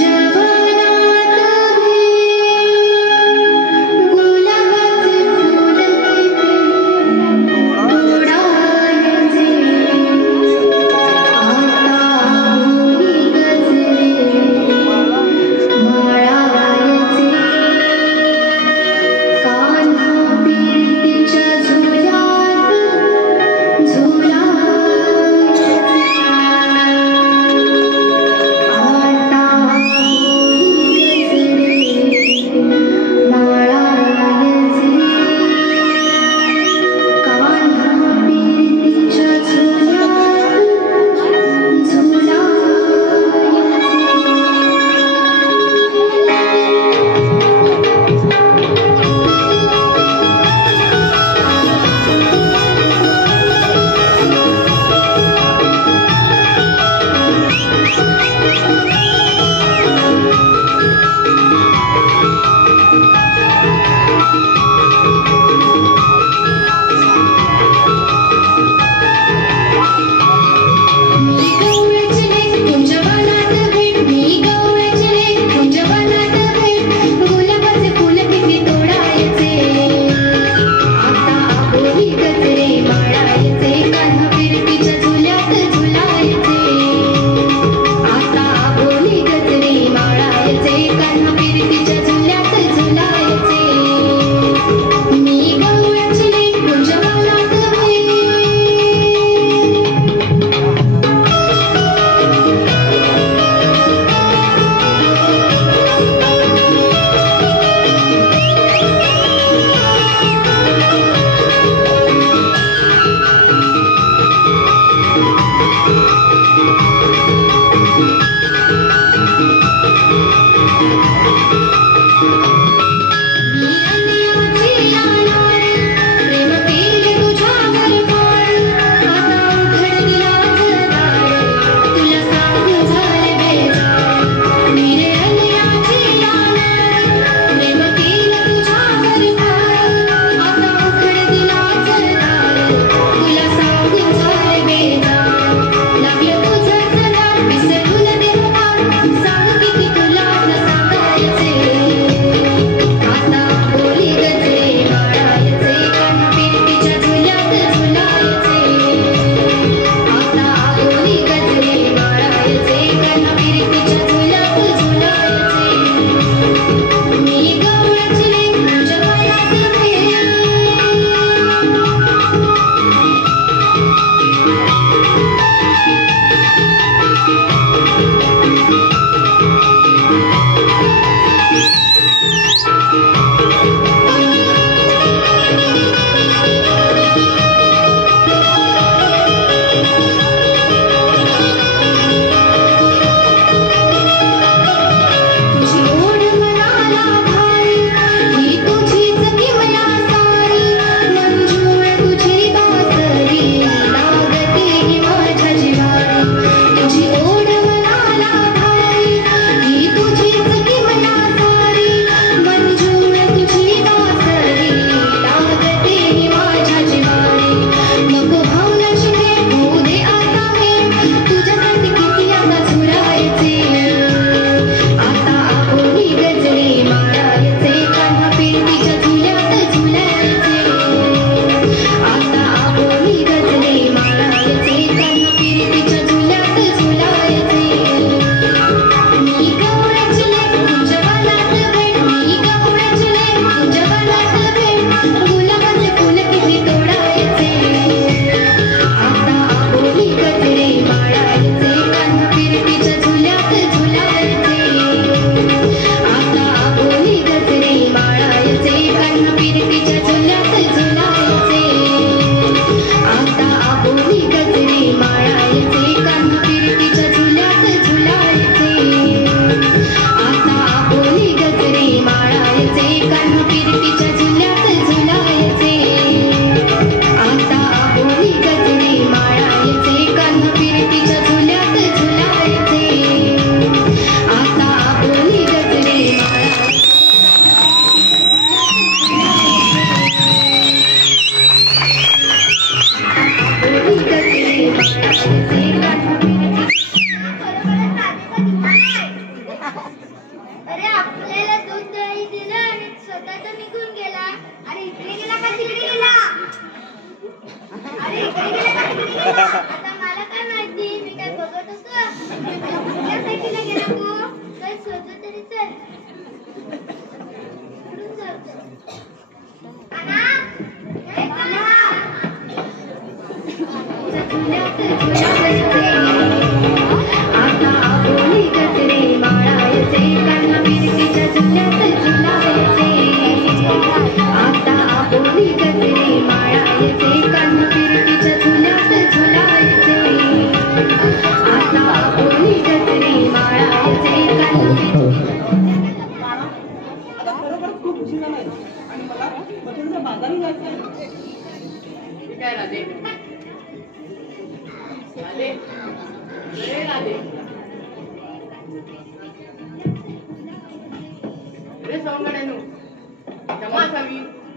जगन्नाथ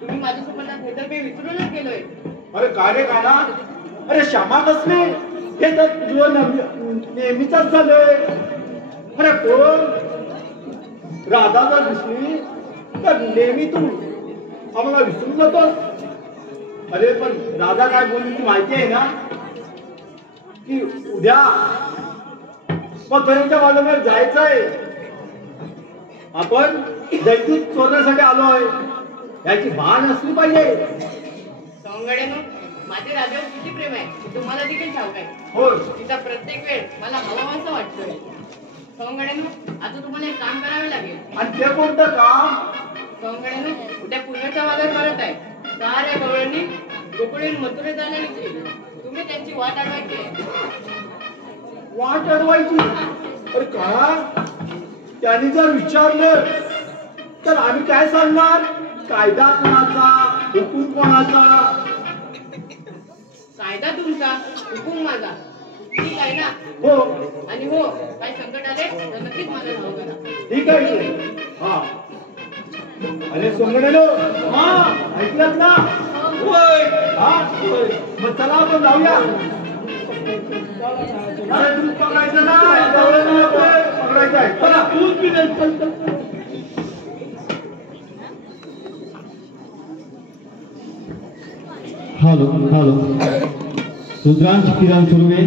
तुम्ही माझ्यासोबत हे विसरूनच गेलोय. अरे काय रे काना, अरे श्यामा कसली हे तर तुझं नेहमीच झालंय. अरे कोण राधा जर दिसली तर नेहमी तू आम्हाला विसरून जातोस. अरे पण राधा काय बोलली ती माहिती आहे ना, की उद्या मथुरेच्या बाजूला जायचंय. आपण जैतून चोरण्यासाठी आलोय, याची भान असली पाहिजे. सवंगड्यानो, माझे राजावर किती प्रेम आहे तुम्हाला देखील ठाऊक आहे. हो, तिचा प्रत्येक वेळ मला हवाहवासा वाटतोय. सवंगड्यानो, आता तुम्हाला एक काम करावे लागेल. आणि ते कोणतं काम? सवंगड्यानो, उद्या पुण्याचा वागर मारत आहे. साऱ्या गवळणी गोकुळीन मथुरे जायला निघतील. तुम्ही त्यांची वाट अडवायची. वाट अडवायची? अरे का, त्यांनी जर विचारलं तर आम्ही काय सांगणार? कायदा कोणाचा, हुकूम कोणाचा? कायदा तुमचा, हुकूम माझा. ठीक आहे ना? हो. आणि हो, काही संकट आले तर नक्कीच माझं नाव करा. ठीक आहे. हा, अरे सोंगड्यानो, हा ऐकलत ना? होय. हा, मग चला आपण जाऊया. अरे दूध पकडायचं नाही, पकडायचं आहे. चला दूध पिण्याचं. हॅलो, रुद्रांश किरण सुर्वे.